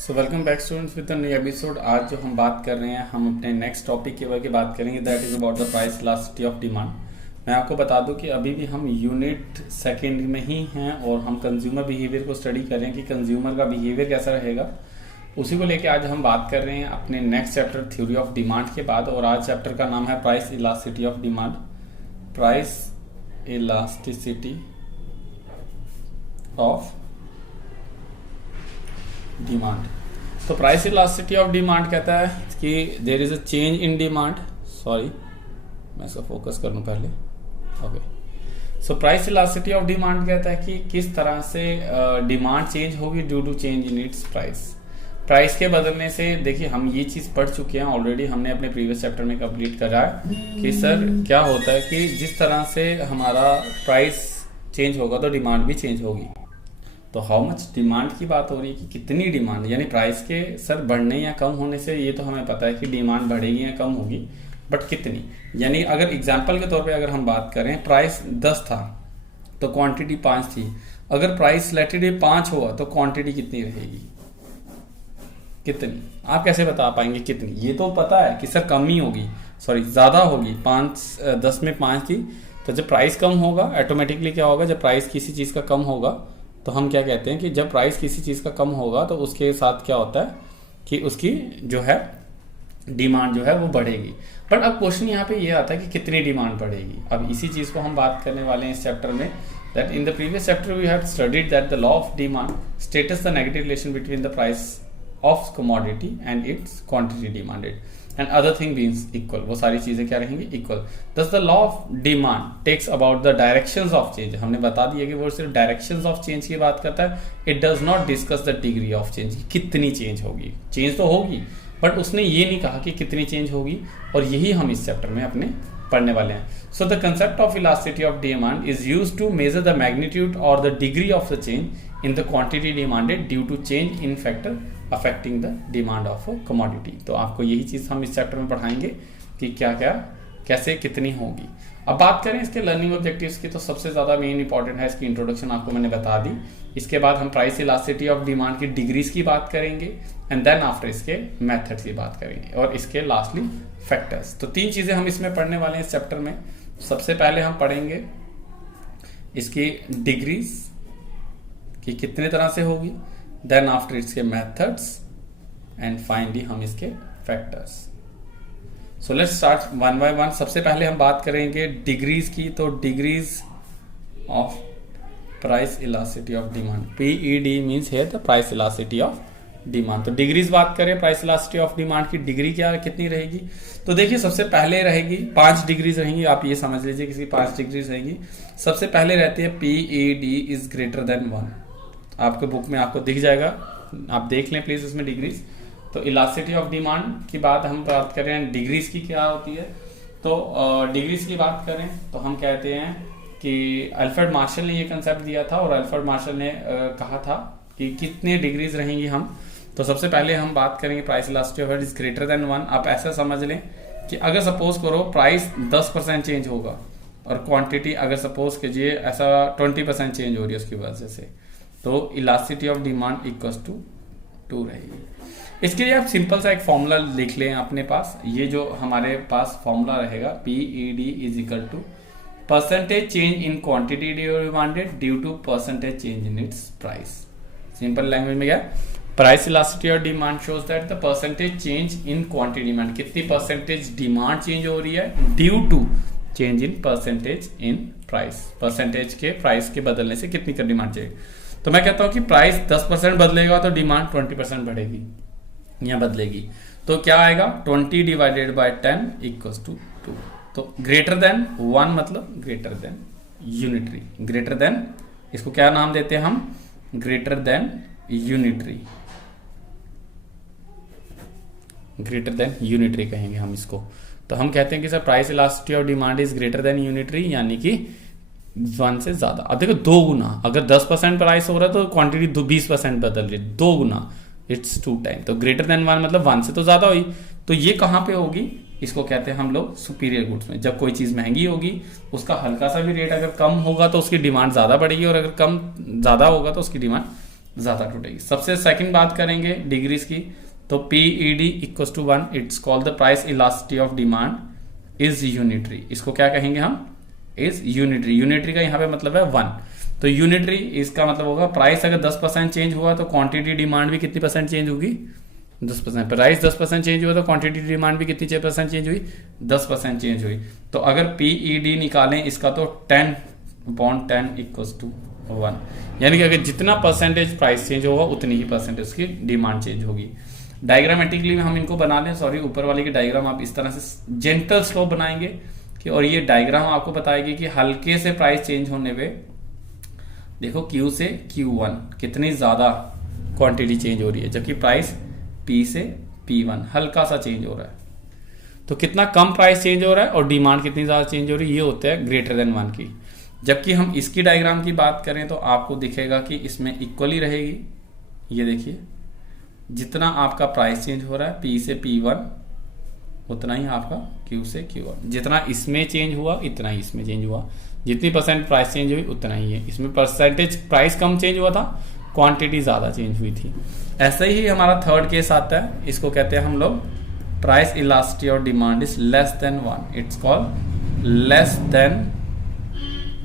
So welcome back students with new episode. आज जो हम बात कर रहे हैं, हम अपने नेक्स्ट टॉपिक के बारे में बात करेंगे, that is about the price elasticity of demand. मैं आपको बता दूं कि अभी भी हम यूनिट सेकेंड में ही हैं और हम कंज्यूमर बिहेवियर को स्टडी कर रहे हैं कि कंज्यूमर का बिहेवियर कैसा रहेगा। उसी को लेके आज हम बात कर रहे हैं अपने next chapter theory of demand के बाद। और आज चैप्टर का नाम है price elasticity of demand. Price elasticity of demand. तो प्राइस इलास्टिसिटी ऑफ डिमांड कहता है कि there is a change in demand. Sorry, मैं इसको फोकस कर लूं पहले। Okay, so price elasticity of demand कहता है कि किस तरह से डिमांड चेंज होगी due to change in its price. Price के बदलने से, देखिए हम ये चीज पढ़ चुके हैं ऑलरेडी, हमने अपने प्रीवियस चैप्टर में कंप्लीट करा है कि सर क्या होता है कि जिस तरह से हमारा प्राइस चेंज होगा तो डिमांड भी चेंज होगी। तो हाउ मच डिमांड की बात हो रही है कि कितनी डिमांड, यानी प्राइस के सर बढ़ने या कम होने से ये तो हमें पता है कि डिमांड बढ़ेगी या कम होगी, बट कितनी। यानी अगर एग्जांपल के तौर पे अगर हम बात करें, प्राइस 10 था तो क्वांटिटी 5 थी। अगर प्राइस लेटेड 5 हुआ तो क्वांटिटी कितनी रहेगी, कितनी? आप कैसे बता पाएंगे कितनी? ये तो पता है कि सर कम ही होगी, सॉरी ज्यादा होगी। 10 में 5 थी, तो जब प्राइस कम होगा ऑटोमेटिकली क्या होगा, जब प्राइस किसी चीज का कम होगा तो हम क्या कहते हैं कि जब प्राइस किसी चीज का कम होगा तो उसके साथ क्या होता है कि उसकी जो है डिमांड जो है वो बढ़ेगी। बट अब क्वेश्चन यहाँ पे ये आता है कि कितनी डिमांड बढ़ेगी। अब इसी चीज को हम बात करने वाले हैं इस चैप्टर में, that in the previous chapter we have studied that the law of demand states the negative relation between the price of commodity and its quantity demanded and other thing being equal. वो सारी चीजें क्या रहेंगी, equal. Thus the law of demand talks about the directions of change. हमने बता दिया कि वो सिर्फ डायरेक्शंस ऑफ चेंज की बात करता है। It does not discuss the degree of change, कितनी चेंज होगी। चेंज तो होगी बट उसने ये नहीं कहा कि कितनी चेंज होगी, और यही हम इस चैप्टर में अपने पढ़ने वाले हैं। So the concept of elasticity of demand is used to measure the magnitude और the degree of the change in the quantity demanded due to change in factor affecting the demand of a commodity. तो आपको यही चीज हम इस chapter में पढ़ाएंगे कि क्या क्या कैसे कितनी होगी। अब बात करें इसके लर्निंग ऑब्जेक्टिव्स की, तो सबसे ज्यादा मेन इंपॉर्टेंट है इसकी इंट्रोडक्शन, आपको मैंने बता दी। इसके बाद हम प्राइस इलास्टिसिटी ऑफ डिमांड की डिग्रीज की बात करेंगे एंड देन आफ्टर इसके मेथड्स की बात करेंगे और इसके लास्टली फैक्टर्स। तो 3 चीजें हम इसमें पढ़ने वाले हैं इस चैप्टर में। सबसे पहले हम पढ़ेंगे इसकी डिग्रीज कि कितने तरह से होगी, देन आफ्टर इसके मेथड्स एंड फाइनली हम इसके factors. So let's start one by one. सबसे पहले हम बात करेंगे डिग्रीज की। तो degrees of price elasticity of demand, PED means here the price elasticity of demand. तो डिग्रीज बात करें प्राइस इलास्टिसिटी ऑफ डिमांड की, डिग्री क्या कितनी रहेगी? तो देखिए सबसे पहले रहेगी 5 डिग्रीज रहेंगी। आप ये समझ लीजिए किसी 5 डिग्रीज रहेगी। सबसे पहले रहती है पीईडी इज ग्रेटर देन 1। आपके बुक में आपको दिख जाएगा, आप देख लें प्लीज इसमें डिग्रीज। तो इलास्टिसिटी ऑफ डिमांड की बात हम बात कर रहे हैं, डिग्रीज की क्या होती है। तो डिग्रीज की बात करें तो हम कहते हैं कि अल्फ्रेड मार्शल ने ये कंसेप्ट दिया था और अल्फ्रेड मार्शल ने कहा था कि कितने डिग्रीज रहेंगी हम। तो सबसे पहले हम बात करेंगे price elasticity of is greater than 1। आप ऐसा समझ लें कि अगर सपोज करो प्राइस 10% चेंज होगा और क्वांटिटी अगर सपोज कीजिए ऐसा 20% चेंज हो रही है उसकी वजह से, तो elasticity of demand equals to 2 रहेगी। इसके लिए आप सिंपल सा एक फॉर्मूला लिख लें अपने पास। ये जो हमारे पास फॉर्मूला रहेगा, PED is equal to percentage change in quantity demanded due to percentage change in its price. Simple language में क्या, price elasticity of demand shows that the percentage change in quantity demand, कितनी percentage demand change हो रही है due to change in percentage in price. Percentage के price के बदलने से कितनी कर डिमांड चाहिए। तो मैं कहता हूं कि प्राइस 10% बदलेगा तो डिमांड 20% बढ़ेगी या बदलेगी। तो क्या आएगा, 20 डिवाइडेड बाय 10 इक्वल्स टू 2। तो ग्रेटर देन 1 मतलब greater than unitary. Greater than, इसको क्या नाम देते हैं हम, greater than unitary. Greater than unitary कहेंगे हम इसको। तो हम कहते हैं कि sir price elasticity of demand is greater than unitary, यानी कि 1 से ज्यादा। अब देखो 2 गुना, अगर 10% प्राइस हो रहा है तो क्वांटिटी 20% बदल रही है, 2 गुना, इट्स 2 टाइम। तो ग्रेटर देन 1 मतलब 1 से तो ज्यादा हुई। तो ये कहां पे होगी, इसको कहते हैं हम लोग सुपीरियर गुड्स में। जब कोई चीज महंगी होगी उसका हल्का सा भी रेट अगर कम होगा तो उसकी डिमांड ज्यादा बढ़ेगी, और अगर कम ज्यादा होगा तो उसकी डिमांड ज्यादा टूटेगी। सबसे सेकंड बात करेंगे डिग्रीज की, तो PED equals to 1, it's called the price elasticity of demand is unitary. इसको क्या कहेंगे हम, इज यूनिटरी। यूनिटरी का यहाँ पे मतलब है 1, तो यूनिटरी इसका मतलब होगा प्राइस अगर 10% चेंज हुआ तो क्वांटिटी डिमांड भी कितनी परसेंट चेंज होगी, 10%। प्राइस 10% चेंज हुआ तो क्वांटिटी डिमांड भी कितनी परसेंट चेंज हुई, 10% चेंज हुई। तो अगर PED निकालें इसका तो 10/10 इक्वल्स टू 1, यानी कि अगर जितना परसेंटेज प्राइस चेंज होगा उतनी ही परसेंटेज उसकी डिमांड चेंज होगी। डायग्रामेटिकली हम इनको बना लें, सॉरी ऊपर वाले की डायग्राम आप इस तरह से जेंटल स्लोप बनाएंगे कि, और ये डायग्राम आपको बताएगी कि हल्के से प्राइस चेंज होने पे देखो Q से Q1 कितनी ज्यादा क्वांटिटी चेंज हो रही है, जबकि प्राइस P से P1 हल्का सा चेंज हो रहा है। तो कितना कम प्राइस चेंज हो रहा है और डिमांड कितनी ज्यादा चेंज हो रही है, ये होता है ग्रेटर देन 1 की। जबकि हम इसकी डायग्राम की बात करें तो आपको दिखेगा कि इसमें इक्वली रहेगी। ये देखिए जितना आपका प्राइस चेंज हो रहा है P से P1 उतना ही आपका Q से Q1, जितना इसमें चेंज हुआ इतना ही इसमें चेंज हुआ, जितनी परसेंट प्राइस चेंज हुई उतना ही है इसमें। परसेंटेज प्राइस कम चेंज हुआ था, क्वांटिटी ज्यादा चेंज हुई थी। ऐसे ही हमारा थर्ड केस आता है, इसको कहते हैं हम लोग प्राइस इलास्टिसिटी और demand is less than 1, it's called less than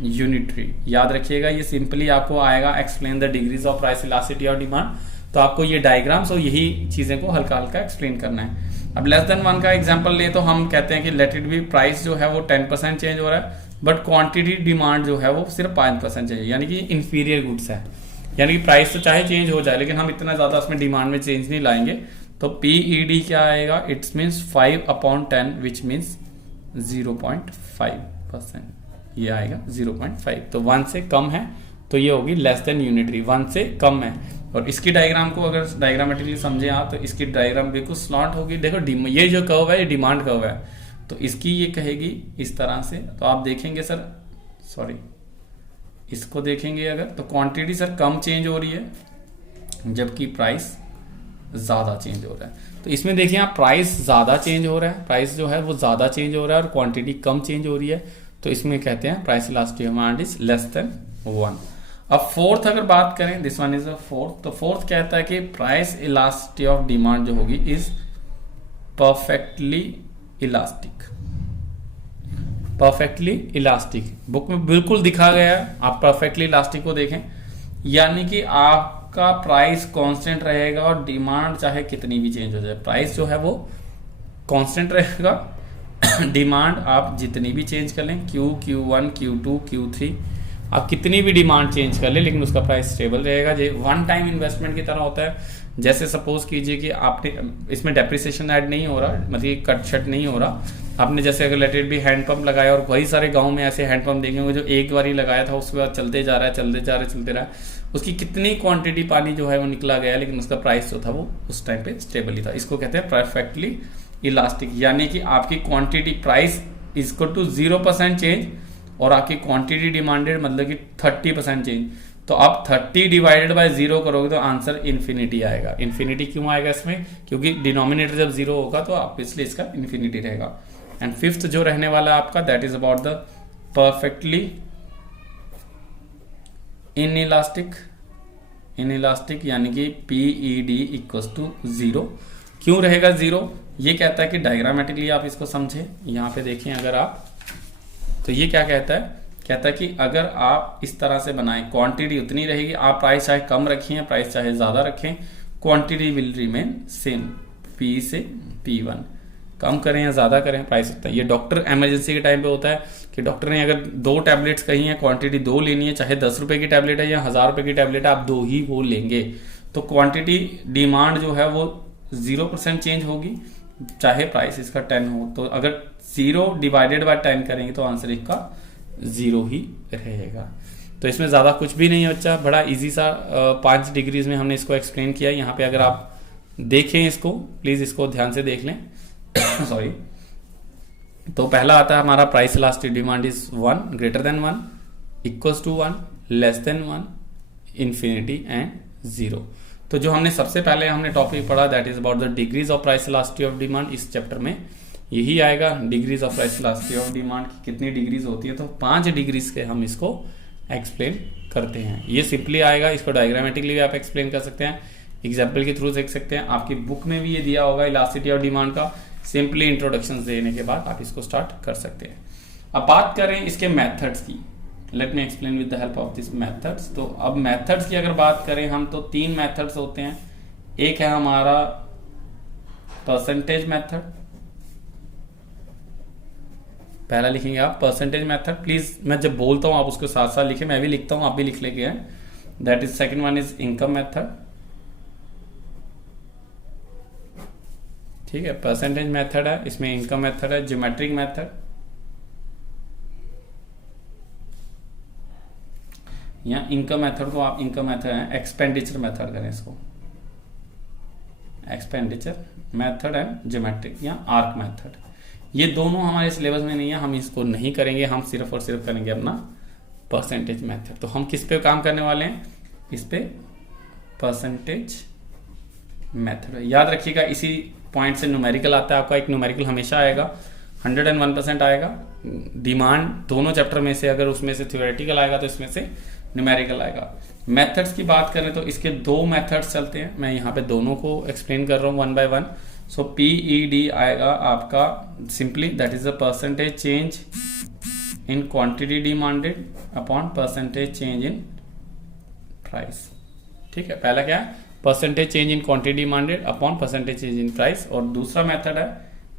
unitary. याद रखिएगा ये सिंपली आपको आएगा explain the degrees of price elasticity और डिमांड। तो आपको ये डायग्राम्स और यही चीजें को हल्का हल्का एक्सप्लेन करना है। अब लेस देन 1 का एग्जांपल ले तो हम कहते हैं कि लेट इट बी प्राइस जो है वो 10% चेंज हो रहा है, बट क्वांटिटी डिमांड जो है वो सिर्फ 5% चेंज, यानी कि इंफीरियर गुड्स है। यानी कि प्राइस तो चाहे चेंज हो जाए लेकिन हम इतना ज्यादा उसमें डिमांड में चेंज नहीं लाएंगे। तो PED क्या आएगा, इट्स मीन्स 5/10 विच मीन्स 0.5%, ये आएगा 0.5। तो 1 से कम है तो ये होगी लेस देन यूनिटरी, 1 से कम है। और इसकी डायग्राम को अगर डायग्रामेटिकली समझे आप तो इसकी डायग्राम बिल्कुल स्लॉट होगी। देखो ये जो कर्व है ये डिमांड कर्व है, तो इसकी ये कहेगी इस तरह से। तो आप देखेंगे सर, सॉरी इसको देखेंगे अगर, तो क्वांटिटी सर कम चेंज हो रही है जबकि प्राइस ज्यादा चेंज हो रहा है। तो इसमें देखिए आप प्राइस ज्यादा चेंज हो रहा है, प्राइस जो है वो ज्यादा चेंज हो रहा है और क्वांटिटी कम चेंज हो रही है। तो इसमें कहते हैं price elasticity demand is less than 1। अब फोर्थ अगर बात करें, this one is a fourth, तो फोर्थ कहता है कि प्राइस इलास्टिसिटी ऑफ डिमांड जो होगी is perfectly elastic. Perfectly elastic book में बिल्कुल दिखा गया है, आप परफेक्टली इलास्टिक को देखें, यानी कि आपका प्राइस कांस्टेंट रहेगा और डिमांड चाहे कितनी भी चेंज हो जाए, प्राइस जो है वो कांस्टेंट रहेगा, डिमांड आप जितनी भी चेंज कर लें, Q1 Q2 Q3 आप कितनी भी डिमांड चेंज कर ले लेकिन उसका प्राइस स्टेबल रहेगा। ये वन टाइम इन्वेस्टमेंट की तरह होता है। जैसे सपोज कीजिए कि आपने इसमें डेप्रिसिएशन ऐड नहीं हो रहा, मतलब कट शट नहीं हो रहा, आपने जैसे अगर लेटेड भी हैंडपंप लगाया और कई सारे गांव में ऐसे हैंडपंप देखेंगे जो एक बार ही लगाया था उसके बाद चलते जा रहा है चलते रहा है, उसकी कितनी क्वांटिटी पानी जो है वो निकला गया लेकिन उसका प्राइस जो था वो उस टाइम पे स्टेबल ही था। इसको कहते हैं परफेक्टली इलास्टिक, यानी कि आपकी quantity price equal to 0% change और आपकी क्वांटिटी डिमांडेड मतलब कि 30% चेंज। तो आप 30 डिवाइडेड बाय 0 करोगे तो आंसर इन्फिनिटी आएगा। इन्फिनिटी क्यों आएगा इसमें, क्योंकि डिनोमिनेटर जब 0 होगा तो आप इसलिए इसका इन्फिनिटी रहेगा। एंड फिफ्थ जो रहने वाला है आपका, that is about the perfectly inelastic, यानी कि PED इक्वल्स टू 0। क्यों रहेगा 0, ये कहता है कि डायग्रामेटिकली आप इसको समझे। यहाँ पे देखें अगर आप, तो ये क्या कहता है कि अगर आप इस तरह से बनाएं, क्वांटिटी उतनी रहेगी, आप प्राइस चाहे कम रखें प्राइस चाहे ज्यादा रखें, quantity will remain same, P से P1। कम करें या ज्यादा करें प्राइस उतना। ये डॉक्टर इमरजेंसी के टाइम पे होता है कि डॉक्टर ने अगर 2 टैबलेट्स कही है, क्वांटिटी 2 लेनी है, चाहे 10 रुपए की टैबलेट है या 1000 रुपए की टैबलेट है, आप 2 ही वो लेंगे। तो क्वांटिटी डिमांड जो है वो 0% चेंज होगी चाहे प्राइस इसका 10 हो। तो अगर 0 डिवाइडेड बाय 10 करेंगे तो आंसर इसका 0 ही रहेगा। तो इसमें ज्यादा कुछ भी नहीं है बच्चा, बड़ा इजी सा 5 डिग्रीज में हमने इसको एक्सप्लेन किया। यहाँ पे अगर आप देखें इसको, प्लीज इसको ध्यान से देख लें। सॉरी, तो पहला आता है हमारा price elastic demand is 1 greater than 1 equals to 1 less than 1 infinity and 0। तो जो हमने सबसे पहले हमने टॉपिक पढ़ा that is about the degrees of price elasticity of demand. इस चैप्टर में यही आएगा, degrees of price elasticity of demand की कितनी डिग्रीज होती है। तो 5 डिग्रीज के हम इसको एक्सप्लेन करते हैं। ये सिंपली आएगा, इसको डायग्रामेटिकली भी आप एक्सप्लेन कर सकते हैं, एग्जाम्पल के थ्रू देख सकते हैं। आपकी बुक में भी ये दिया होगा इलास्टिसिटी ऑफ डिमांड का, सिंपली इंट्रोडक्शन देने के बाद आप इसको स्टार्ट कर सकते हैं। अब बात करें इसके मेथड्स की, let me explain with the help of this methods. तो अब मेथड्स की अगर बात करें हम, तो 3 मेथड्स होते हैं। एक है हमारा परसेंटेज मेथड, पहला लिखेंगे आप परसेंटेज मेथड। प्लीज मैं जब बोलता हूं आप उसको साथ साथ लिखें, मैं भी लिखता हूं आप भी लिख लेंगे। That is second one is income method, ठीक है। परसेंटेज मेथड है, इसमें इनकम मेथड है, ज्योमेट्रिक मेथड, या इनकम मेथड को आप इनकम मेथड है, एक्सपेंडिचर मेथड करें इसको, एक्सपेंडिचर मेथड एंड ज्योमेट्रिक या आर्क मेथड। ये दोनों हमारे सिलेबस में नहीं है, हम इसको नहीं करेंगे, हम सिर्फ और सिर्फ करेंगे अपना परसेंटेज मेथड। तो हम किस पे काम करने वाले हैं, इस पे परसेंटेज मेथड। याद रखिएगा इसी पॉइंट से न्यूमेरिकल आता है आपका, एक न्यूमेरिकल हमेशा आएगा, 101% आएगा। डिमांड दोनों चैप्टर में से अगर उसमें से थ्योरेटिकल आएगा तो इसमें से न्यूमेरिकल आएगा। मेथड्स की बात करें तो इसके 2 मेथड्स चलते हैं, मैं यहाँ पे दोनों को एक्सप्लेन कर रहा हूँ 1 by 1। सो PED आएगा आपका simply, that is the percentage change in quantity demanded upon percentage change in price, ठीक है। पहला क्या है, percentage change in quantity demanded upon percentage change in price. और दूसरा मेथड है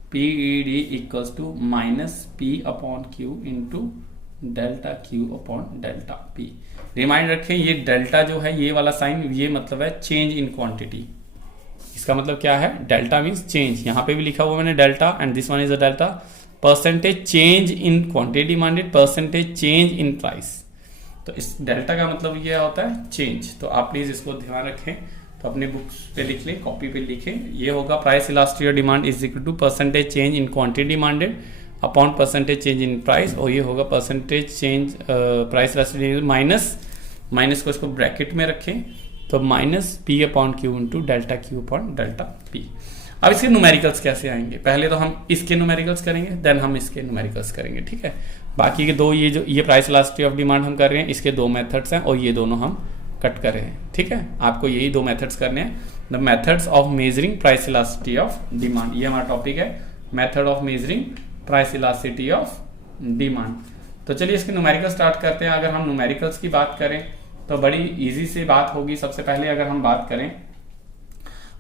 PED equals to minus P upon Q into delta Q upon delta P। Remind रखें ये डेल्टा जो है, ये वाला साइन, ये मतलब है चेंज इन क्वांटिटी। इसका मतलब क्या है, डेल्टा मीन्स चेंज, यहाँ पे भी लिखा हुआ मैंने delta, and this one is a delta. Percentage change in quantity demanded, percentage change in price. तो इस डेल्टा का मतलब ये होता है चेंज। तो आप प्लीज इसको ध्यान रखें, तो अपने बुक्स पे लिख लें, कॉपी पे लिखें। ये होगा price elasticity of demand is equal to percentage change in quantity demanded upon percentage change in price. और ये होगा percentage change price elasticity minus को इसको ब्रैकेट में रखें, तो minus P upon Q into delta Q upon delta P। अब इसके न्यूमेरिकल्स कैसे आएंगे, पहले तो हम इसके न्यूमेरिकल्स करेंगे, देन हम इसके न्यूमेरिकल्स करेंगे, ठीक है। बाकी के 2 ये प्राइस इलास्टिसिटी ऑफ डिमांड हम कर रहे हैं, इसके 2 मेथड्स हैं और ये दोनों हम कट कर रहे हैं, ठीक है। आपको यही 2 मेथड्स करने हैं, the methods of measuring price elasticity of demand. ये हमारा टॉपिक है, method of measuring price elasticity of demand. तो चलिए इसके न्यूमेरिकल स्टार्ट करते हैं। अगर हम न्यूमेरिकल्स की बात करें तो बड़ी इजी सी बात होगी। सबसे पहले अगर हम बात करें,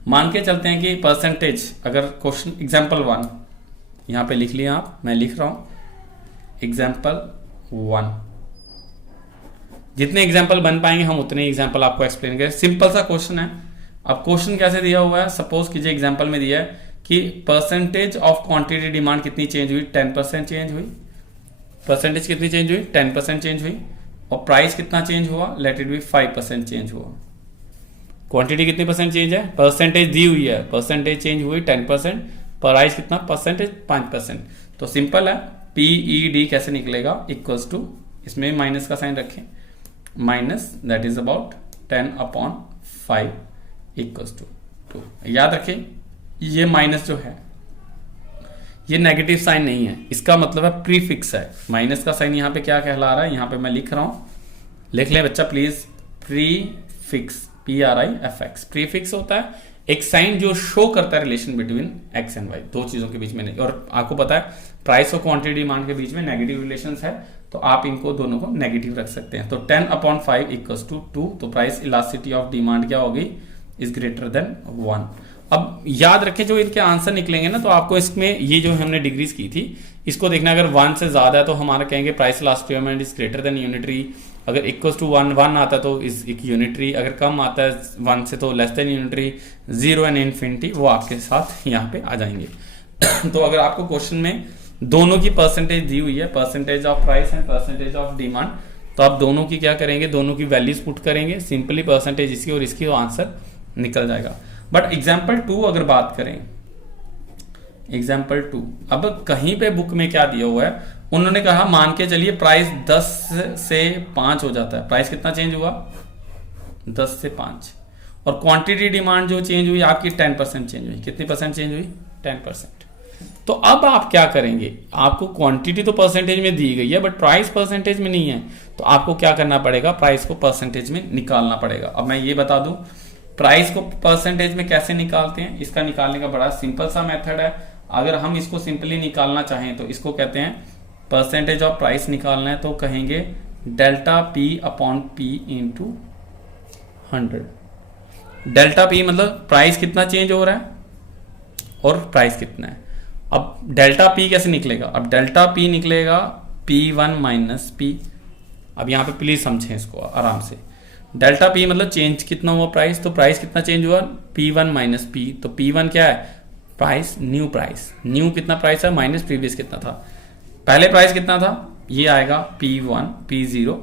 मान के चलते हैं कि परसेंटेज, अगर क्वेश्चन एग्जांपल 1 यहां पे लिख लिया आप, मैं लिख रहा हूं एग्जांपल 1। जितने एग्जांपल बन पाएंगे हम उतने एग्जांपल आपको एक्सप्लेन करें। सिंपल सा क्वेश्चन है। अब क्वेश्चन कैसे दिया हुआ है, सपोज कीजिए एग्जांपल में दिया है कि परसेंटेज ऑफ क्वांटिटी डिमांड कितनी चेंज हुई, 10% चेंज हुई। परसेंटेज कितनी चेंज हुई, 10% चेंज हुई। और प्राइस कितना चेंज हुआ, लेट इट बी 5% चेंज हुआ। क्वांटिटी कितनी परसेंट चेंज है, परसेंटेज दी हुई है, परसेंटेज चेंज हुई 10%, प्राइस कितना परसेंटेज 5%। तो सिंपल है, PED कैसे निकलेगा, इक्वल्स टू, इसमें माइनस का साइन रखें, minus that is about 10 upon 5 equals to 2। याद रखें ये माइनस जो है ये नेगेटिव साइन नहीं है, इसका मतलब है प्रीफिक्स है। माइनस का साइन यहाँ पे क्या कहला रहा है, यहाँ पे मैं लिख रहा हूं, लिख लें बच्चा प्लीज, प्रीफिक्स, PRIFX। प्रीफिक्स होता है एक साइन जो शो करता है relation between X and Y, 2 चीजों के बीच में नहीं। और आपको पता है प्राइस और क्वांटिटी डिमांड के बीच में नेगेटिव रिलेशन है, तो आप इनको दोनों को नेगेटिव रख सकते हैं। तो 10 अपॉन 5 इक्वल्स टू 2। तो प्राइस इलास्टिसिटी ऑफ डिमांड क्या होगी, इज ग्रेटर देन 1। अब याद रखें जो इनके आंसर निकलेंगे ना, तो आपको इसमें ये जो हमने डिग्रीज की थी इसको देखना, अगर 1 से ज्यादा है तो हमारा कहेंगे price elasticity of demand is greater than unitary. अगर इक्वल्स टू 1 आता है तो इज एक यूनिटरी, अगर कम आता है 1 से तो less than unitary, 0 and infinity वो आपके साथ यहाँ पे आ जाएंगे। तो अगर आपको क्वेश्चन में दोनों की परसेंटेज दी हुई है, percentage of price and percentage of demand, तो आप दोनों की क्या करेंगे, दोनों की वैल्यूज पुट करेंगे, सिंपली परसेंटेज इसकी और इसकी, तो आंसर निकल जाएगा। बट एग्जाम्पल 2 अगर बात करें, एग्जाम्पल 2, अब कहीं पे बुक में क्या दिया हुआ है, उन्होंने कहा मान के चलिए प्राइस 10 से 5 हो जाता है। प्राइस कितना चेंज हुआ, 10 से 5। और क्वांटिटी डिमांड जो चेंज हुई आपकी 10% चेंज हुई। कितनी परसेंट चेंज हुई, 10%। तो अब आप क्या करेंगे, आपको क्वांटिटी तो परसेंटेज में दी गई है बट प्राइस परसेंटेज में नहीं है, तो आपको क्या करना पड़ेगा, प्राइस को परसेंटेज में निकालना पड़ेगा। अब मैं ये बता दूं प्राइस को परसेंटेज में कैसे निकालते हैं। इसका निकालने का बड़ा सिंपल सा मेथड है। अगर हम इसको सिंपली निकालना चाहें तो इसको कहते हैं परसेंटेज ऑफ प्राइस निकालना है तो कहेंगे delta P upon P into 100। Delta P मतलब प्राइस कितना चेंज हो रहा है और प्राइस कितना है। अब डेल्टा पी कैसे निकलेगा, अब डेल्टा पी निकलेगा P1 माइनस पी। अब यहां पे प्लीज समझें इसको आराम से। डेल्टा पी मतलब चेंज कितना हुआ प्राइस, तो प्राइस कितना चेंज हुआ P1 माइनस पी। तो P1 क्या है, प्राइस, न्यू प्राइस, न्यू कितना प्राइस है माइनस प्रीवियस कितना था, पहले प्राइस कितना था, ये आएगा P1 P0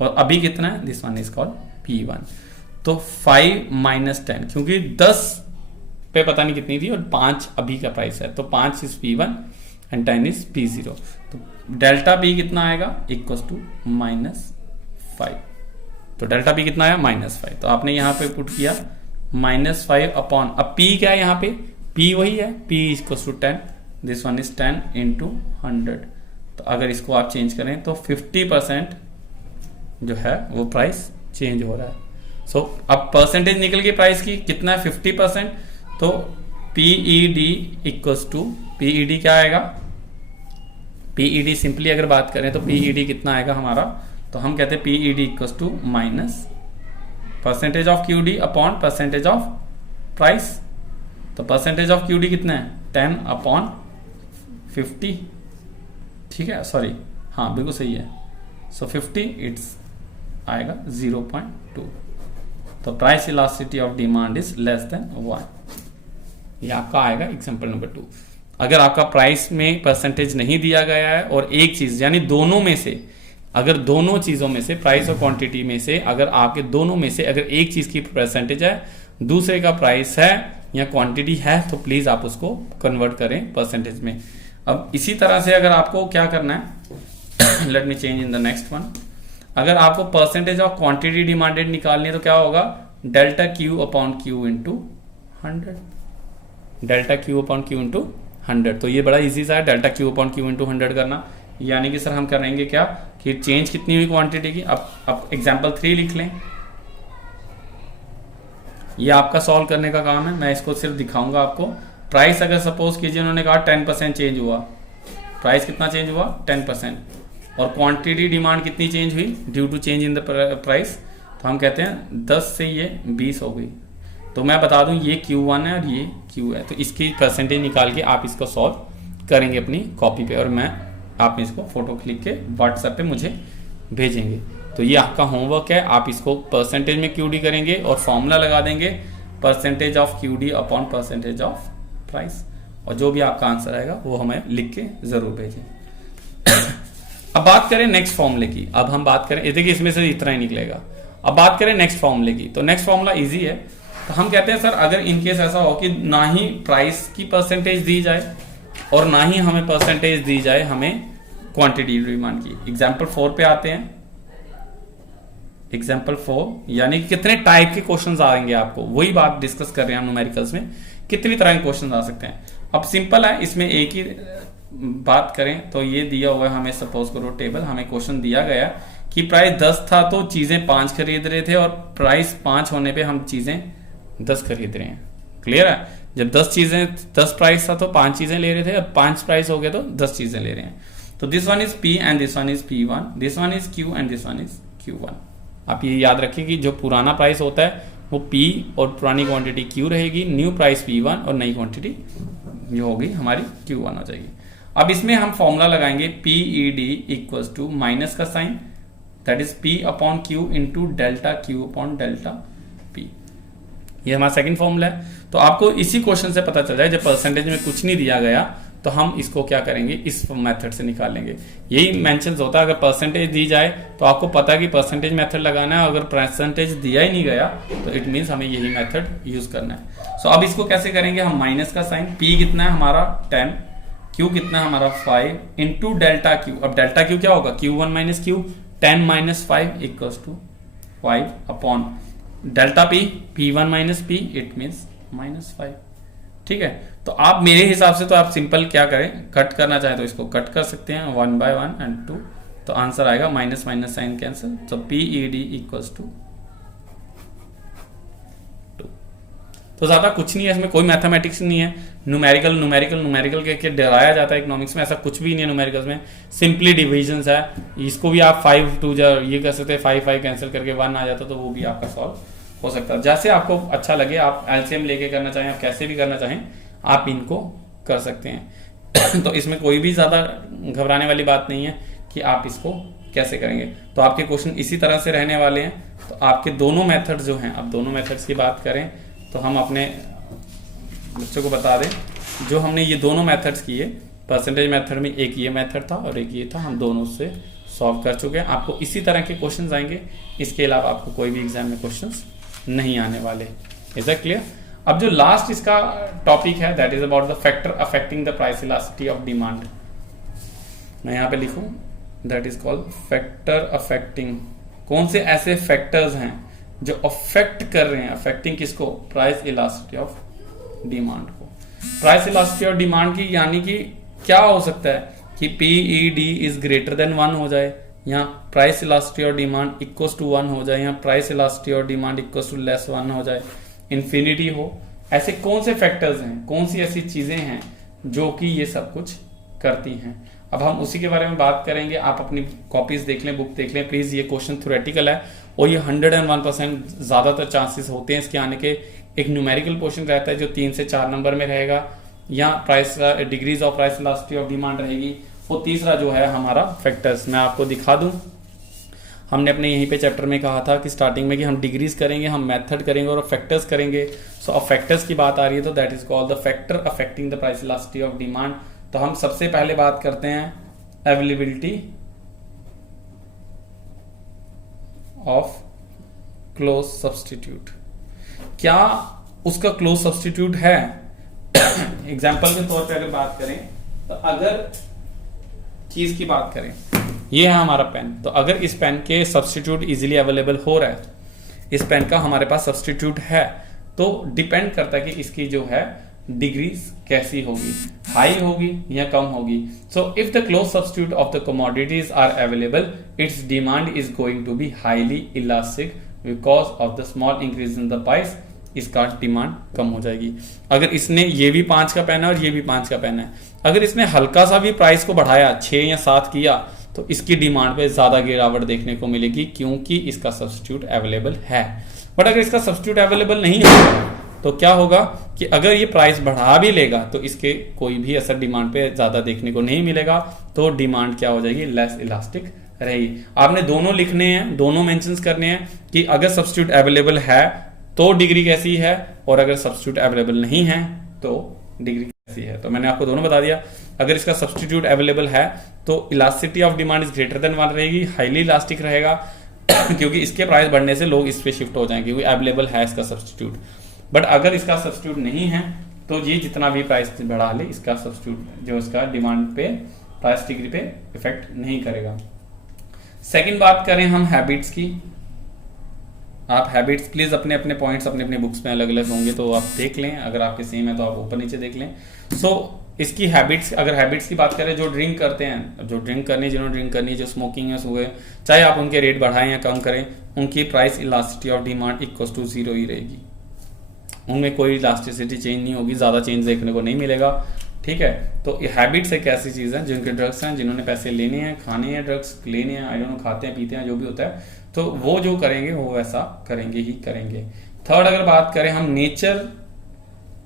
और अभी कितना है, this one is called P1। तो 5 माइनस 10 क्योंकि 10 पे पता नहीं कितनी थी और 5 अभी का प्राइस है, तो 5 is P1 and 10 is P0। तो डेल्टा पी कितना आएगा इक्वल टू -5। तो डेल्टा पी कितना आया -5। तो आपने यहां पे पुट किया -5 अपॉन, अब पी क्या है यहाँ पे, पी वही है, P equal to 10, this one is 10 into 100। तो अगर इसको आप चेंज करें तो 50% जो है वो प्राइस चेंज हो रहा है। सो अब परसेंटेज निकल गई प्राइस की, कितना है 50%। तो PED इक्वल्स टू, PED क्या आएगा, PED सिंपली अगर बात करें तो PED कितना आएगा हमारा, तो हम कहते हैं PED equals to minus percentage of QD upon percentage of price. तो परसेंटेज ऑफ QD कितना है 10 अपॉन 50, ठीक है, सॉरी हाँ बिल्कुल सही है। सो 50 इट्स आएगा 0.2। तो price elasticity of demand is less than 1। ये आपका आएगा एग्जांपल नंबर 2। अगर आपका प्राइस में परसेंटेज नहीं दिया गया है और एक चीज यानी दोनों में से, अगर दोनों चीजों में से प्राइस और क्वांटिटी में से अगर आपके दोनों में से अगर एक चीज की परसेंटेज है दूसरे का प्राइस है या क्वांटिटी है तो प्लीज आप उसको कन्वर्ट करें परसेंटेज में। अब इसी तरह से अगर आपको क्या करना है, let me change in the next one. अगर आपको परसेंटेज ऑफ क्वांटिटी डिमांडेड निकालनी है तो क्या होगा, delta Q upon Q into 100, delta Q upon Q into 100। तो ये बड़ा इजी सा है delta Q upon Q into 100 करना। यानी कि सर हम करेंगे क्या कि चेंज कितनी हुई क्वांटिटी की। अब एग्जांपल 3 लिख लें, ये आपका सॉल्व करने का काम है, मैं इसको सिर्फ दिखाऊंगा आपको। प्राइस अगर सपोज कीजिए उन्होंने कहा 10% चेंज हुआ, प्राइस कितना चेंज हुआ 10%, और क्वांटिटी डिमांड कितनी चेंज हुई due to change in the price, तो हम कहते हैं 10 से ये 20 हो गई। तो मैं बता दूं ये Q1 है और ये Q है, तो इसकी परसेंटेज निकाल के आप इसको सॉल्व करेंगे अपनी कॉपी पे और मैं आप इसको फोटो क्लिक के व्हाट्सएप पे मुझे भेजेंगे। तो ये आपका होमवर्क है, आप इसको परसेंटेज में QD करेंगे और फॉर्मूला लगा देंगे percentage of QD upon percentage of price, और जो भी आपका आंसर आएगा वो हमें लिख के जरूर भेजें। अब बात करें नेक्स्ट फॉर्मूले की। अब हम बात करें, देखिए इसमें से इतना ही निकलेगा। अब बात करें नेक्स्ट फॉर्मूले की, तो नेक्स्ट फॉर्मूला इजी है। तो हम कहते हैं सर अगर इनकेस ऐसा हो कि ना ही प्राइस की परसेंटेज दी जाए और ना ही हमें परसेंटेज दी जाए हमें क्वांटिटी डिमांड की। एग्जाम्पल 4 पे आते हैं। एग्जाम्पल 4 यानी कि कितने टाइप के क्वेश्चंस आएंगे आपको, वही बात डिस्कस कर रहे हैं हम न्यूमेरिकल्स में, कितनी तरह के क्वेश्चंस आ सकते हैं। अब सिंपल है, इसमें एक ही बात करें तो ये दिया हुआ है हमें, सपोज करो टेबल, हमें क्वेश्चन दिया गया कि प्राइस 10 था तो चीजें 5 खरीद रहे थे और प्राइस 5 होने पे हम चीजें 10 खरीद रहे हैं। क्लियर है, जब 10 प्राइस था तो 5 चीजें ले रहे थे, अब 5 प्राइस हो गए तो 10 चीजें ले रहे हैं। तो this one is P and this one is P1, this one is Q and this one is Q1। आप ये याद रखें कि जो पुराना प्राइस होता है वो P और पुरानी क्वांटिटी Q रहेगी, न्यू प्राइस P1 और नई क्वांटिटी जो होगी हमारी Q1 हो जाएगी। अब इसमें हम फॉर्मूला लगाएंगे PED इक्वल्स टू माइनस का sign, that is P upon Q into delta Q upon delta P। ये हमारा सेकंड फॉर्मूला है। तो आपको इसी क्वेश्चन से पता चल जाए जब परसेंटेज में कुछ नहीं दिया गया तो हम इसको क्या करेंगे, इस मेथड से निकालेंगे। यही मेंशन होता है, अगर परसेंटेज दी जाए तो आपको पता है कि परसेंटेज मेथड लगाना है, अगर परसेंटेज दिया ही नहीं गया तो इट मींस हमें यही मेथड यूज करना है। सो अब इसको कैसे करेंगे हम, माइनस का साइन, P कितना है हमारा 10, Q कितना है हमारा 5 इंटू डेल्टा Q। अब डेल्टा Q क्या होगा, Q1 minus Q, 10 minus 5 equals to 5 upon delta P, P1 minus P, it means -5। ठीक है, तो आप मेरे हिसाब से तो आप सिंपल क्या करें, कट करना चाहे तो इसको कट कर सकते हैं 1 by 1 एंड 2, तो आंसर आएगा माइनस माइनस साइन कैंसिल, तो PED इक्वल्स टू 2। तो ज्यादा कुछ नहीं है इसमें, कोई मैथमेटिक्स नहीं है, न्यूमेरिकल के डराया जाता है इकोनॉमिक्स में, ऐसा कुछ भी नहीं है न्यूमेरिकल्स में, सिंपली डिविजन्स है। इसको भी आप 5 2 ये कर सकते हैं, 5 कैंसिल करके 1 आ जाता, तो वो भी आपका सॉल्व हो सकता है। जैसे आपको अच्छा लगे, आप एलसीएम लेके करना चाहें, आप कैसे भी करना चाहें, आप इनको कर सकते हैं। तो इसमें कोई भी ज्यादा घबराने वाली बात नहीं है कि आप इसको कैसे करेंगे। तो आपके क्वेश्चन इसी तरह से रहने वाले हैं। तो आपके दोनों मेथड्स जो हैं, अब दोनों मेथड्स की बात करें तो हम अपने बच्चों को बता दें, जो हमने ये दोनों मेथड्स किए, परसेंटेज मेथड में एक ये मेथड था और एक ये था, हम दोनों से सॉल्व कर चुके हैं। आपको इसी तरह के क्वेश्चंस आएंगे, इसके अलावा आपको कोई भी एग्जाम में क्वेश्चंस नहीं आने वाले। Is that clear? अब जो लास्ट इसका टॉपिक है, that is about the factor affecting the price elasticity of demand. मैं यहां पे लिखूं, that is called factor affecting. कौन से ऐसे फैक्टर्स हैं जो अफेक्ट कर रहे हैं, अफेक्टिंग किसको? प्राइस इलास्टिसिटी ऑफ डिमांड को। प्राइस इलास्टिसिटी ऑफ डिमांड की यानी कि क्या हो सकता है कि PED इज ग्रेटर देन 1 हो जाए, या price elasticity of demand equals to 1 हो जाए, या price elasticity of demand equals to less 1 हो जाए, इंफिनिटी हो। ऐसे कौन से फैक्टर्स हैं, कौन सी ऐसी चीजें हैं जो कि ये सब कुछ करती हैं? अब हम उसी के बारे में बात करेंगे। आप अपनी कॉपीज देख लें, बुक देख लें प्लीज। ये क्वेश्चन थ्योरेटिकल है और ये 101% ज्यादातर चांसेस होते हैं इसके आने के। एक न्यूमेरिकल क्वेश्चन रहता है जो 3 से 4 नंबर में रहेगा, या price degrees of price elasticity of demand रहेगी। और तीसरा जो है हमारा फैक्टर्स, मैं आपको दिखा दूं, हमने अपने यहीं पे चैप्टर में कहा था कि स्टार्टिंग में कि हम डिग्रीज करेंगे, हम मेथड करेंगे और फैक्टर्स करेंगे। सो अब फैक्टर्स की बात आ रही है तो that is called the factor affecting the price elasticity of demand. तो हम सबसे पहले बात करते हैं अवेलेबिलिटी ऑफ क्लोज सब्सटीट्यूट। क्या उसका क्लोज सब्सटीट्यूट है? एग्जाम्पल के तौर पे अगर बात करें तो अगर चीज की बात करें, ये है हमारा पेन, तो अगर इस पेन के सब्सटीट्यूट इजीली अवेलेबल हो रहा है, इस पेन का हमारे पास सब्सटीट्यूट है, तो डिपेंड करता है कि इसकी जो है डिग्रीज कैसी होगी, हाई होगी या कम होगी। So if the close substitute of the commodities are available, its demand is going to be highly elastic because of the small increase in the price, इसका डिमांड कम हो जाएगी। अगर इसने ये भी 5 का पेन है और ये भी 5 का पेन है, अगर इसने हल्का सा भी प्राइस को बढ़ाया 6 या 7 किया, तो इसकी डिमांड पे ज्यादा गिरावट देखने को मिलेगी क्योंकि इसका सब्स्टिट्यूट अवेलेबल है। बट अगर इसका सब्स्टिट्यूट अवेलेबल नहीं होगा तो क्या होगा कि अगर ये प्राइस बढ़ा भी लेगा तो इसके कोई भी असर डिमांड पे ज्यादा देखने को नहीं मिलेगा, तो डिमांड क्या हो जाएगी? लेस इलास्टिक रहेगी। आपने दोनों लिखने हैं, दोनों मेंशंस करने हैं कि अगर सब्स्टिट्यूट अवेलेबल है तो डिग्री कैसी है, और अगर सब्स्टिट्यूट अवेलेबल नहीं है तो डिग्री कैसी है। तो मैंने आपको दोनों बता दिया। अगर इसका सब्स्टिट्यूट अवेलेबल है तो elasticity of demand is greater than 1 रहेगी, हाईली इलास्टिक रहेगा क्योंकि इसके प्राइस बढ़ने से लोग इस पे शिफ्ट हो जाएंगे क्योंकि अवेलेबल है इसका सब्स्टिट्यूट। बट अगर इसका सब्स्टिट्यूट नहीं है तो ये जितना भी प्राइस बढ़ा ले, इसका सब्स्टिट्यूट जो इसका डिमांड पे, प्राइस डिग्री पे इफेक्ट नहीं करेगा। सेकंड बात करें हम हैबिट्स की। आप हैबिट्स प्लीज अपने अपने पॉइंट्स अपने अपने बुक्स में अलग अलग होंगे तो आप देख लें, अगर आपके सेम है तो आप ऊपर नीचे देख लें। सो इसकी हैबिट्स, अगर हैबिट्स की बात करें, जो ड्रिंक करते हैं, जो ड्रिंक करनी, जिन्होंने ड्रिंक करनी है, जो स्मोकिंग है हुए, चाहे आप उनके रेट बढ़ाएं या कम करें, उनकी price elasticity of demand equal to 0 ही रहेगी। उनमें कोई इलास्टिसिटी चेंज नहीं होगी, ज्यादा चेंज देखने को नहीं मिलेगा। ठीक है, तो हैबिट्स एक ऐसी चीज है, जिनके ड्रग्स हैं, जिन्होंने पैसे लेने हैं, खाने हैं, ड्रग्स लेने हैं, आई डोंट नो, खाते हैं, पीते हैं, जो भी होता है, तो वो जो करेंगे वो वैसा करेंगे ही करेंगे। थर्ड, अगर बात करें हम नेचर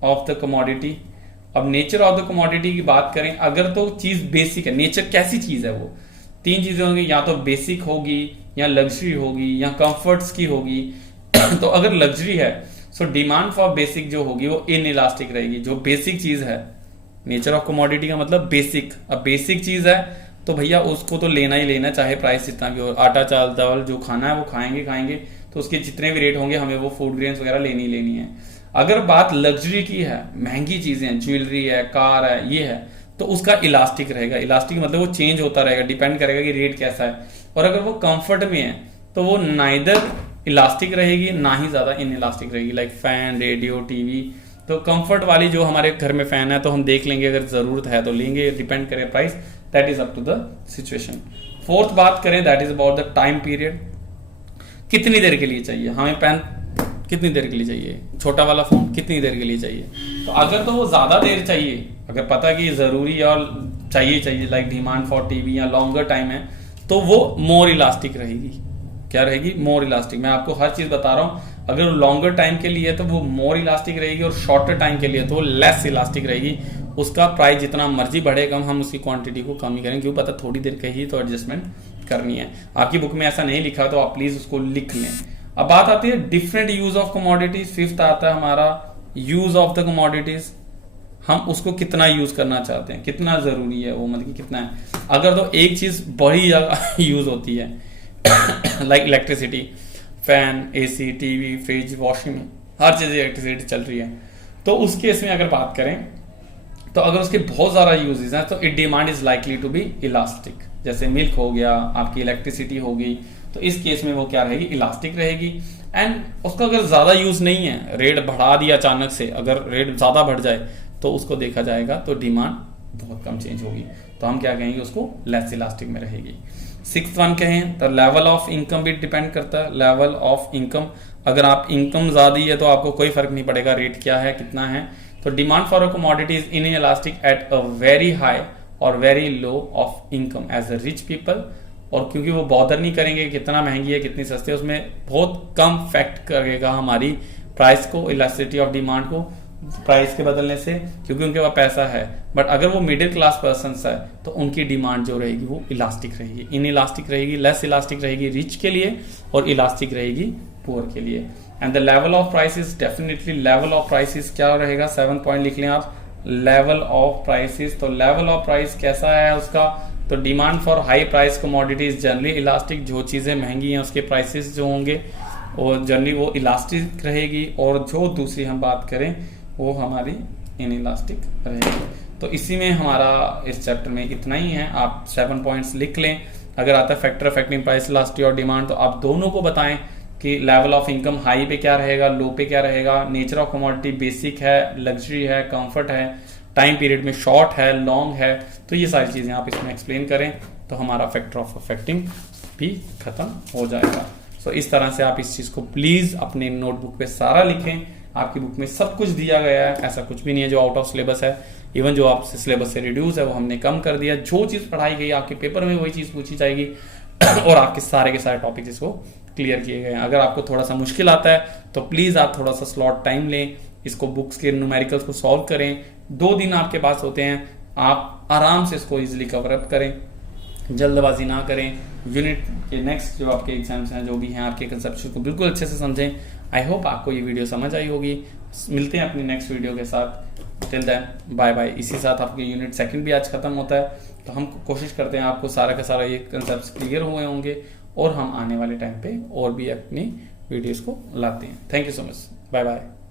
ऑफ द कमोडिटी। अब नेचर ऑफ द कमोडिटी की बात करें, अगर तो चीज बेसिक है, नेचर कैसी चीज है, वो 3 चीजें होंगी, या तो बेसिक होगी, या लग्जरी होगी, या कंफर्ट्स की होगी। तो अगर लग्जरी है सो डिमांड फॉर बेसिक जो होगी वो इन इलास्टिक रहेगी। जो बेसिक चीज है, नेचर ऑफ कमोडिटी का मतलब बेसिक। अब बेसिक चीज है तो भैया उसको तो लेना ही लेना, चाहे प्राइस जितना भी हो। आटा चावल दाल जो खाना है वो खाएंगे, तो उसके जितने भी रेट होंगे हमें वो फूड ग्रेन्स वगैरह लेनी है। अगर बात लग्जरी की है, महंगी चीजें हैं, ज्वेलरी है, कार है, ये है, तो उसका इलास्टिक रहेगा। इलास्टिक मतलब वो चेंज होता रहेगा, डिपेंड करेगा कि रेट कैसा है। और अगर वो कंफर्ट में है तो वो नाइदर इलास्टिक रहेगी ना ही ज्यादा इन इलास्टिक रहेगी, लाइक फैन, रेडियो, टीवी। तो कंफर्ट वाली जो हमारे घर में फैन है तो हम देख लेंगे, अगर जरूरत है तो लेंगे, डिपेंड करे price, that is up to the situation. Fourth बात करें, that is about the time period, कितनी देर के लिए चाहिए हमें पेन, कितनी देर के लिए चाहिए, छोटा वाला फोन कितनी देर के लिए चाहिए। तो अगर तो वो ज्यादा देर चाहिए, अगर पता कि जरूरी और चाहिए लाइक डिमांड फॉर टीवी या लॉन्गर टाइम है, तो वो मोर इलास्टिक रहेगी। क्या रहेगी? मोर इलास्टिक। मैं आपको हर चीज बता रहा हूं, अगर लॉन्गर टाइम के लिए तो वो मोर इलास्टिक रहेगी और शॉर्टर टाइम के लिए तो वो लेस इलास्टिक रहेगी। उसका प्राइस जितना मर्जी बढ़ेगा, हम उसकी क्वांटिटी को कम ही करेंगे, क्यों पता थोड़ी देर कही तो एडजस्टमेंट करनी है। आपकी बुक में ऐसा नहीं लिखा तो आप प्लीज उसको लिख लें। अब बात आती है different use of commodities. Fifth आता है हमारा यूज ऑफ द कमोडिटीज, हम उसको कितना यूज करना चाहते हैं, कितना जरूरी है वो, मतलब कि कितना है। अगर तो एक चीज बड़ी ज्यादा यूज होती है like electricity, fan, AC, TV, fridge, washing, हर चीज इलेक्ट्रिसिटी चल रही है, तो उस केस में अगर बात करें तो अगर उसके बहुत ज्यादा यूजेस हैं तो it demand is likely to be elastic. जैसे मिल्क हो गया, आपकी इलेक्ट्रिसिटी होगी, तो इस केस में वो क्या रहेगी? इलास्टिक रहेगी। एंड उसका अगर ज्यादा यूज नहीं है, रेट बढ़ा दिया अचानक से, अगर रेट ज्यादा बढ़ जाए तो उसको देखा जाएगा तो डिमांड बहुत कम चेंज होगी, तो हम क्या कहेंगे? उसको लेस इलास्टिक में रहेगी। सिक्स्थ वन कहें तो लेवल ऑफ इनकम भी डिपेंड करता है। लेवल ऑफ इनकम, अगर आप इनकम ज्यादा है तो आपको कोई फर्क नहीं पड़ेगा रेट क्या है, कितना है। तो demand for a commodity is inelastic at a very high और very low of income as a rich people. और क्योंकि वो बॉदर नहीं करेंगे कितना महंगी है कितनी सस्ती है, उसमें बहुत कम फैक्ट करेगा हमारी प्राइस को, इलास्टिसिटी ऑफ डिमांड को प्राइस के बदलने से, क्योंकि उनके पास पैसा है। बट अगर वो मिडिल क्लास पर्सन है तो उनकी डिमांड जो रहेगी वो इलास्टिक रहेगी, इन इलास्टिक रहेगी, लेस इलास्टिक रहेगी रिच के लिए और इलास्टिक रहेगी पुअर के लिए। And the level of prices, definitely level of prices क्या रहेगा? 7 पॉइंट लिख लें आप, लेवल ऑफ प्राइसेस। तो लेवल ऑफ प्राइस कैसा है उसका? तो demand for high price commodities generally elastic, जो चीजें महंगी हैं उसके प्राइसेस जो होंगे और जनरली वो इलास्टिक रहेगी, और जो दूसरी हम बात करें वो हमारी इन इलास्टिक रहेगी। तो इसी में हमारा इस चैप्टर में इतना ही है। आप 7 पॉइंट्स लिख लें। अगर आता है फैक्टर अफेक्टिंग प्राइस, इलास्टिसिटी और डिमांड, तो आप दोनों को बताएं कि लेवल ऑफ इनकम हाई पे क्या रहेगा, लो पे क्या रहेगा, नेचर ऑफ कमोडिटी बेसिक है, लग्जरी है, कंफर्ट है, टाइम पीरियड में शॉर्ट है, लॉन्ग है। तो ये सारी चीजें आप इसमें एक्सप्लेन करें तो हमारा फैक्टर ऑफ अफेक्टिंग भी खत्म हो जाएगा। सो इस तरह से आप इस चीज को प्लीज अपने नोटबुक पे सारा लिखें। आपकी बुक में सब कुछ दिया गया है, ऐसा कुछ भी नहीं है जो आउट ऑफ सिलेबस है। इवन जो आपसे सिलेबस से रिड्यूस है वो हमने कम कर दिया। जो चीज पढ़ाई गई आपके पेपर में वही चीज पूछी जाएगी और आपके सारे के सारे टॉपिक इसको क्लियर किए गए हैं। अगर आपको थोड़ा सा मुश्किल आता है तो प्लीज आप थोड़ा सा स्लॉट टाइम लें, इसको बुक्स के न्यूमेरिकल्स को सॉल्व करें। 2 दिन आपके पास होते हैं, आप आराम से इसको इजिली कवर अप करें, जल्दबाजी ना करें। यूनिट के नेक्स्ट जो आपके एग्जाम्स हैं, जो भी हैं, आपके कंसेप्ट को बिल्कुल अच्छे से समझें। आई होप आपको ये वीडियो समझ आई होगी। मिलते हैं अपनी नेक्स्ट वीडियो के साथ। Till then bye bye. इसी साथ आपके यूनिट 2 भी आज खत्म होता है, तो हम कोशिश करते हैं आपको सारा का सारा ये कंसेप्ट क्लियर हुए होंगे और हम आने वाले टाइम पे और भी अपनी वीडियोस को लाते हैं। Thank you so much, bye bye.